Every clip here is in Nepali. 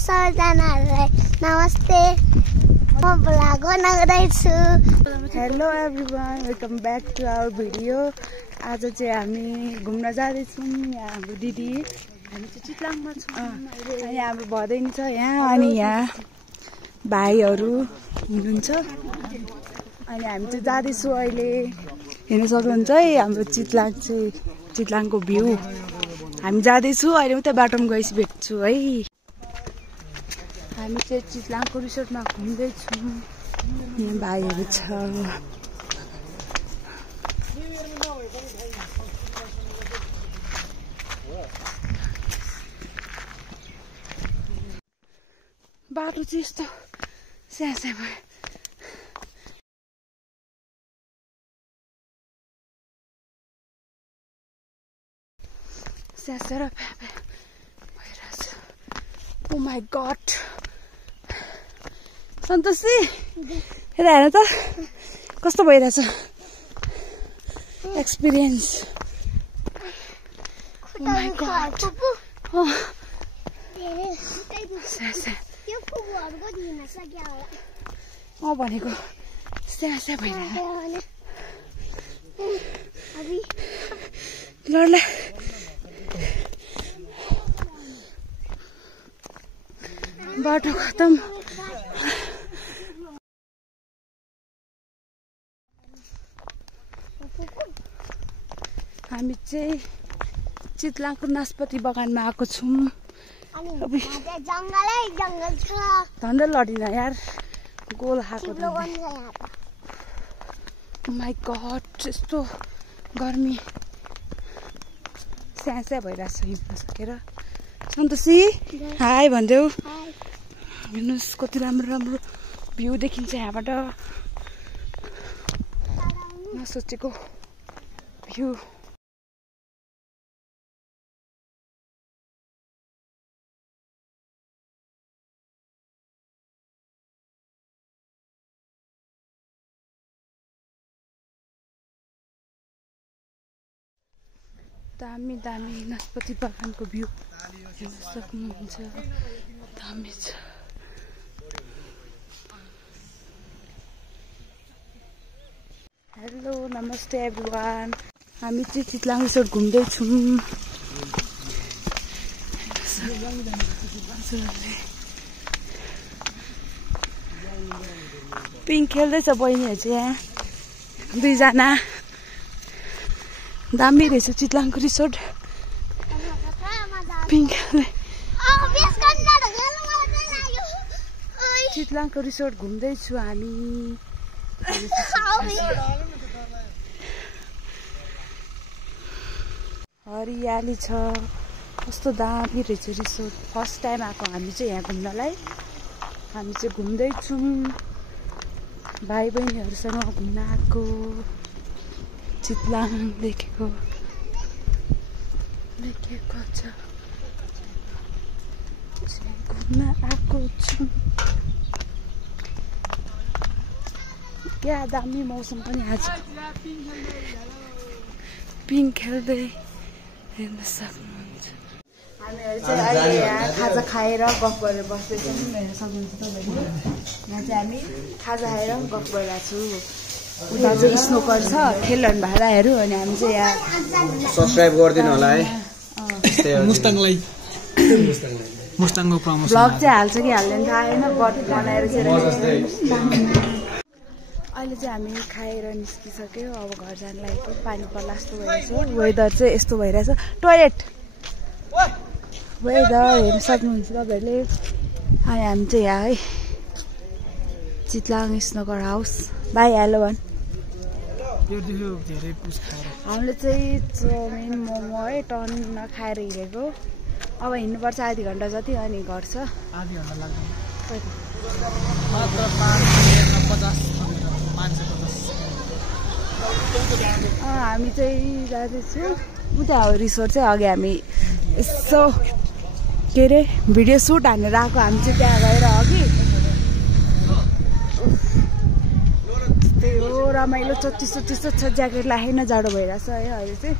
सबैजनाहरूलाई नमस्ते, म भ्लग बनाउँदैछु। Hello everyone, welcome back to our video. आज चाहिँ हामी घुम्न जाँदैछौँ। यहाँ हाम्रो दिदी, हामी चाहिँ चितलाङमा छौँ। अनि हाम्रो भदैनी छ यहाँ, अनि यहाँ भाइहरू हुनुहुन्छ। अनि हामी चाहिँ जाँदैछौँ अहिले। हेर्न सक्नुहुन्छ है हाम्रो चितलाङ चाहिँ, चितलाङको भ्यू। हामी जाँदैछौँ अहिले, उता बाटोमा गएपछि भेट्छु है। हामी चाहिँ चितलाङको रिसोर्टमा घुम्दैछौँ। यहाँ भाइहरू छ। बाटो चाहिँ यस्तो स्यास्या भयो। स्यास्या र फ्याफ्या भइरहेछ। ओ माई गड, सन्तोषी हेर हेर त कस्तो भइरहेछ एक्सपिरियन्स। ओ माई गड, भनेको स्यास्या भइरहेको ल। बाटो खतम। हामी चाहिँ चितलाङको नास्पति बगानमा आएको छौँ। धन्दा लडिन यार, गोल खाएको। माई गड, यस्तो गर्मी स्यास्या भइरहेछ हिँड्न सकेर। सन्तोषी हाई भनिदेऊ। हेर्नुहोस् कति राम्रो राम्रो भ्यू देखिन्छ यहाँबाट, नसोचेको भ्यू। दामी दामी नास्पति बगानको भ्यू हेर्न सक्नुहुन्छ। दामी छ। हेलो नमस्ते एभ्रिवान, हामी चाहिँ चितलाङ रिसोर्ट घुम्दैछौँ। पिङ खेल्दैछ बहिनीहरू चाहिँ यहाँ दुईजना। दामी रहेछ चितलाङको रिसोर्ट। पिङ खेल्दै चितलाङको रिसोर्ट घुम्दैछु हामी। हरियाली छ, कस्तो दामी रहेछ रिसोर्ट। फर्स्ट टाइम आएको हामी चाहिँ यहाँ घुम्नलाई। हामी चाहिँ घुम्दैछौँ, भाइ बहिनीहरूसँग घुम्न आएको। चितलाङ लेखेको छ, घुम्न आएको छु। क्या दामी मौसम पनि आज। पिङ खेल्दै हेर्न सक्नुहुन्छ। हामीहरू चाहिँ अहिले यहाँ खाजा खाएर गफ गरेर बस्दैछौँ। हेर्न सक्नुहुन्छ तपाईँले, यहाँ चाहिँ हामी खाजा खाएर गफ गरिरहेको छौँ। उता चाहिँ स्नोकर छ, खेल्नु भाडाहरू। अनि हामी चाहिँ यहाँ सब्सक्राइब गरिदिनु होला है मुस्ताङलाई। मुस्ताङको प्रमोसन भ्लग चाहिँ हाल्छ कि हाल्दैन थाहा छैन, बट बनाएर चाहिँ। अहिले चाहिँ हामी खाएर निस्किसक्यो। अब घर जान लागेको। पानी पर्ला जस्तो भइरहेछ। वेदर चाहिँ यस्तो भइरहेछ। टोइलेट वेदर हेर्न सक्नुहुन्छ तपाईँहरूले। अनि हामी चाहिँ यहाँ है Chitlang snooker house. Bye hello भन्। हामीले चाहिँ चाउमिन मोमो है टन नखाएर हिँडेको। अब हिँड्नुपर्छ आधी घन्टा जति, अनि घर छ। आधी घन्टा लाग्दैन। हामी चाहिँ जाँदैछौँ उता हो रिसोर्ट चाहिँ। अघि हामी यसो के अरे भिडियो सुट हानेर आएको। हामी चाहिँ त्यहाँ गएर अघि त्यही हो, रमाइलो छ। चिसो चिसो छ, ज्याकेट लाखेन, जाडो भइरहेछ है अहिले चाहिँ।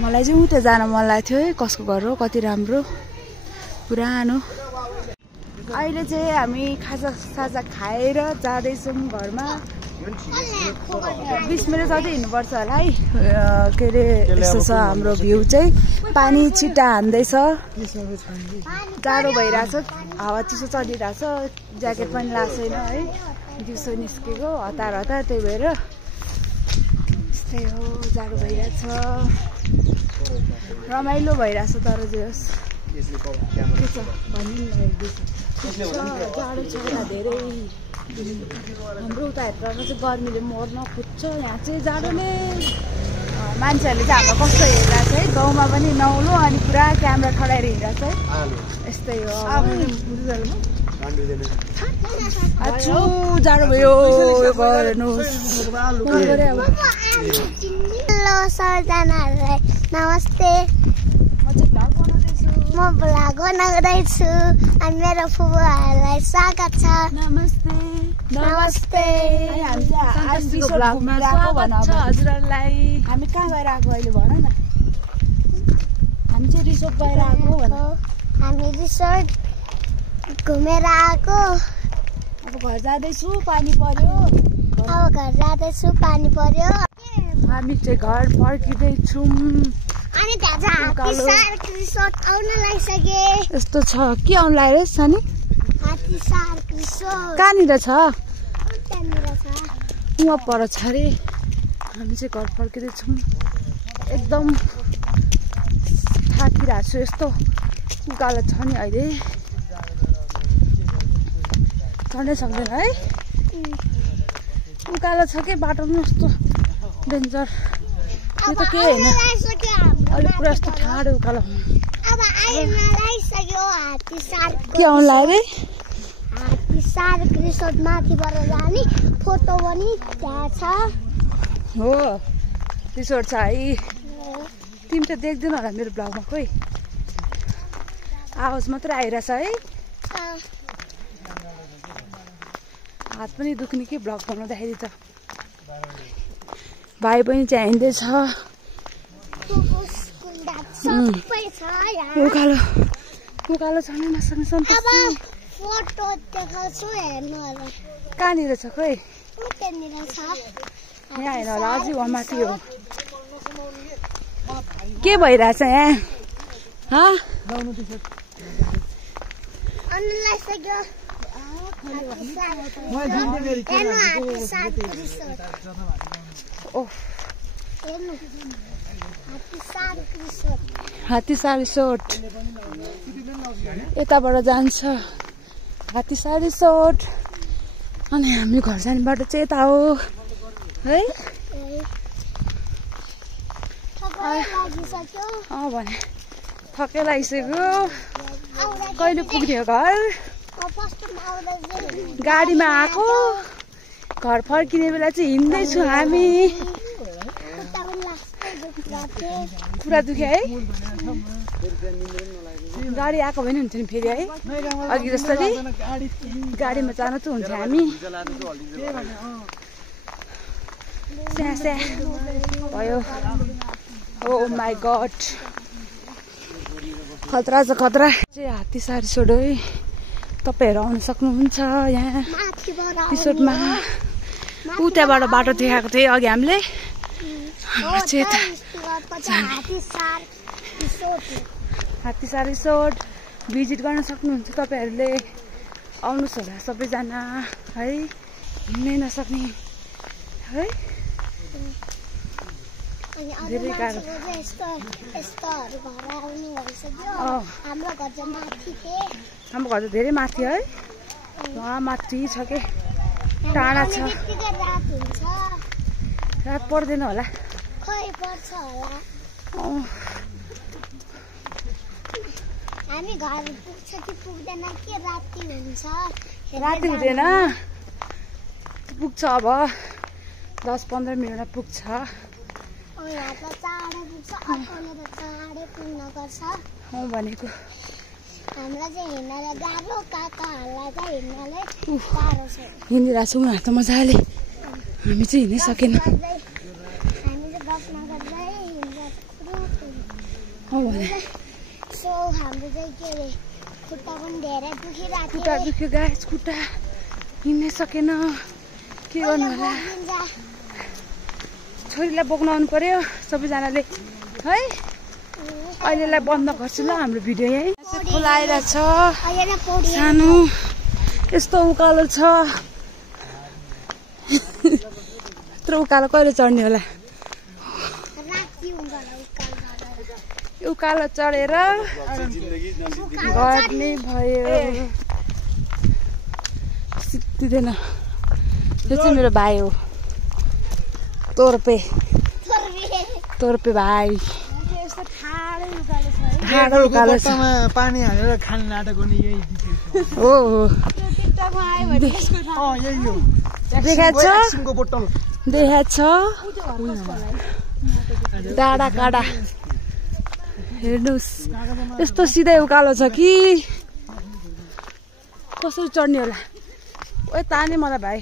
मलाई चाहिँ उता जान मन लाग्थ्यो है कसको घर हो कति राम्रो पुरानो अहिले चाहिँ हामी खाजा खाएर जाँदैछौँ घरमा 20 मिनट जति हिँड्नुपर्छ होला है के अरे यस्तो छ हाम्रो भ्यू चाहिँ पानी छिट्टा हान्दैछ जाडो भइरहेछ हावा चिसो चलिरहेछ ज्याकेट पनि लाग्छ छैन है दिउँसो निस्केको हतार त्यही भएर यस्तै हो जाडो भइरहेछ रमाइलो भइरहेछ तर जे होस् के छ जाडो छ धेरै हाम्रो उता हेरेर चाहिँ गर्मीले मर्न खोज्छ यहाँ चाहिँ जाडोले मान्छेहरूले चाहिँ हाम्रो कस्तो हेरिरहेको छ है गाउँमा पनि नौलो अनि पुरा क्यामेरा ठडाएर हिँडिरहेको छ है यस्तै हो आछु जाडो भयो हेलो सबैजनाहरूलाई नमस्ते म भ्लग बनाउँदैछु अनि मेरो फुपूहरूलाई स्वागत छ नमस्ते हजुरहरूलाई हामी कहाँ गएर आएको अहिले भन न हामी चाहिँ रिसोर्ट गएर आएको हामी रिसोर्ट घुमेर आएको अब घर जाँदैछु पानी पर्यो हामी चाहिँ घर फर्किँदैछौँ अनि त्यहाँ रिसोर्ट आउन लागिसके यस्तो छ के आउनु लाग्यो सानी हात्ती सार्क रिसोर्ट कहाँनिर छ त्यहाँनिर छ उहाँ पर छ अरे हामी चाहिँ घर फर्किँदैछौँ एकदम थाकिरहेको छु यस्तो उकालो छ नि अहिले चढ्नै सक्दैन है उकालो छ कि बाटो पनि यस्तो डेन्जर यो त के होइन अहिले पुरा यस्तो ठाडो उकालो के आउनु लाग्यो हात्ती सार्क रिसोर्ट माथिबाट जाने फोटो पनि त्यहाँ छ हो रिसोर्ट छ है तिमी त देख्दैन होला मेरो ब्लगमा खोइ आवाज मात्रै आइरहेछ है हात पनि दुख्ने कि ब्लग बनाउँदाखेरि त भाइ पनि चाहिँ हिँड्दैछ उकालो छ नि मसँग फोटो देखाउँछु हेर्नु होला कहाँनिर छ खोइ त्यहाँनिर छ यहाँ हेर्नु होला अझै वहाँ माथि हो के भइरहेछ यहाँ हात्तीसार रिसोर्ट यताबाट जान्छ हात्तीसार रिसोर्ट अनि हामी घर जाने बाटो चाहिँ यता हो है भने थकै लागिसक्यो कहिले पुग्ने हो घर गाडीमा आएको घर फर्किने बेला चाहिँ हिँड्दैछु हामी पुरा दुख्यो है गाडी आएको भने हुन्थ्यो नि फेरि है अघि जसरी गाडीमा जानु त हुन्छ हामी भयो ओ माई गड खतरा छ खतरा चाहिँ हात्तीसार रिसोर्ट है तपाईँहरू आउनु सक्नुहुन्छ यहाँ रिसोर्टमा उताबाट बाटो देखाएको थिएँ अघि हामीले हात्तीसार रिसोर्ट भिजिट गर्न सक्नुहुन्छ तपाईँहरूले आउनुहोस् होला सबैजना है हिँड्नै नसक्ने है धेरै गाह्रो हाम्रो घर त धेरै माथि है वहाँ माथि छ के टाढा छ रात पर्दैन होला हामी घर पुग्छ कि पुग्दैन के राति हुन्छ राति हुँदैन पुग्छ अब 10-15 मिनटमा पुग्छ भनेको हामीलाई चाहिँ हिँड्नलाई गाह्रो काकाहरूलाई चाहिँ हिँड्नलाई गाह्रो छ हिँडिरहेको छौँ उनीहरू त मजाले हामी चाहिँ हिँड्नै सकेन हामीले गफ नगर्दै हिँड्दा सो हाम्रो चाहिँ के अरे खुट्टा पनि धेरै दुखिरहेको खुट्टा दुख्यो गाइस खुट्टा हिँड्नै सकेन के गर्नु होला छोरीलाई बोक्न आउनु पर्यो सबैजनाले है अहिलेलाई बन्द गर्छु ल हाम्रो भिडियो है खोला आइरहेको छ सानो यस्तो उकालो छ यत्रो उकालो कहिले चढ्ने होला उकालो चढेर घट्ने भयो सिक्दिँदैन यो चाहिँ मेरो भाइ हो तोर्पे भाइ ठाडो उकालो छ पानी हालेर खान नाटक गर्ने यही हो यही हो देखाएको छ डाँडा काँडा हेर्नुहोस् यस्तो सिधै उकालो छ कि कसरी चढ्ने होला ओ ताने मलाई भाइ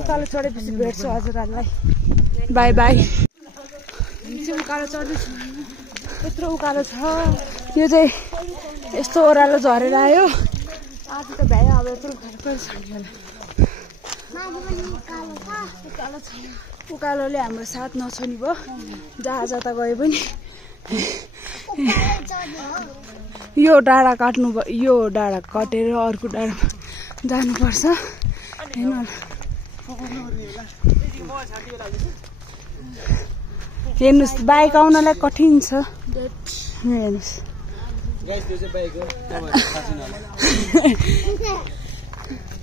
उकालो चढेपछि भेट्छु हजुरहरूलाई बाई बाई उकालो चढ्दैछु यत्रो उकालो छ यो चाहिँ यस्तो ओह्रालो झरेर आयो आज त भ्यायो अब यत्रो उकालो चढ्ने होला उकालोले हाम्रो साथ नछोड्ने भयो जहाँ जता गए पनि यो डाँडा काट्नु यो डाँडा कटेर अर्को डाँडामा जानुपर्छ हेर्नुहोस् बाइक आउनलाई कठिन छ हेर्नुहोस्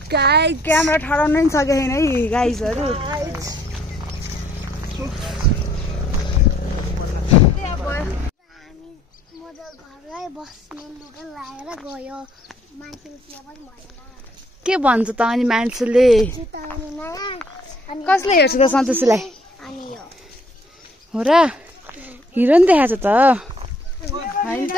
गाई क्यामेरा ठडाउन नै सकेको छैन है गाइजहरू के भन्छ त अनि मान्छेले कसले हेर्छ त सन्तोषीलाई हो र हिरो नि देखाएको छ त होइन त